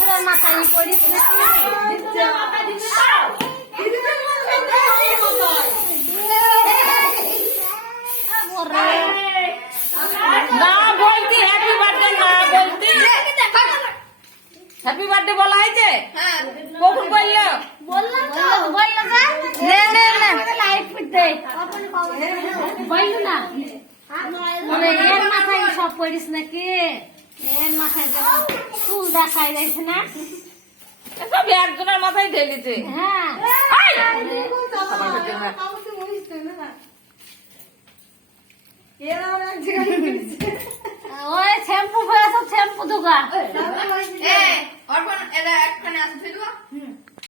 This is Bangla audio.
বছরের মাথায় পড়িস নাকি? না বলতি হ্যাপি বার্থডে, না বলতি হ্যাপি বার্থডে বলা হয়েছে? কখন বললো? বললাম তো, বললো না? লাইট ফুটতে বললো না? বলে এর মাথায় সব পড়িস নাকি? এর মাথায় যেমন চুল দেখাই যাচ্ছে না? সব একজনের মাথায় ঢেলেছে। হ্যাঁ, ওই শ্যাম্পু হয়েছে, শ্যাম্পু দুগা।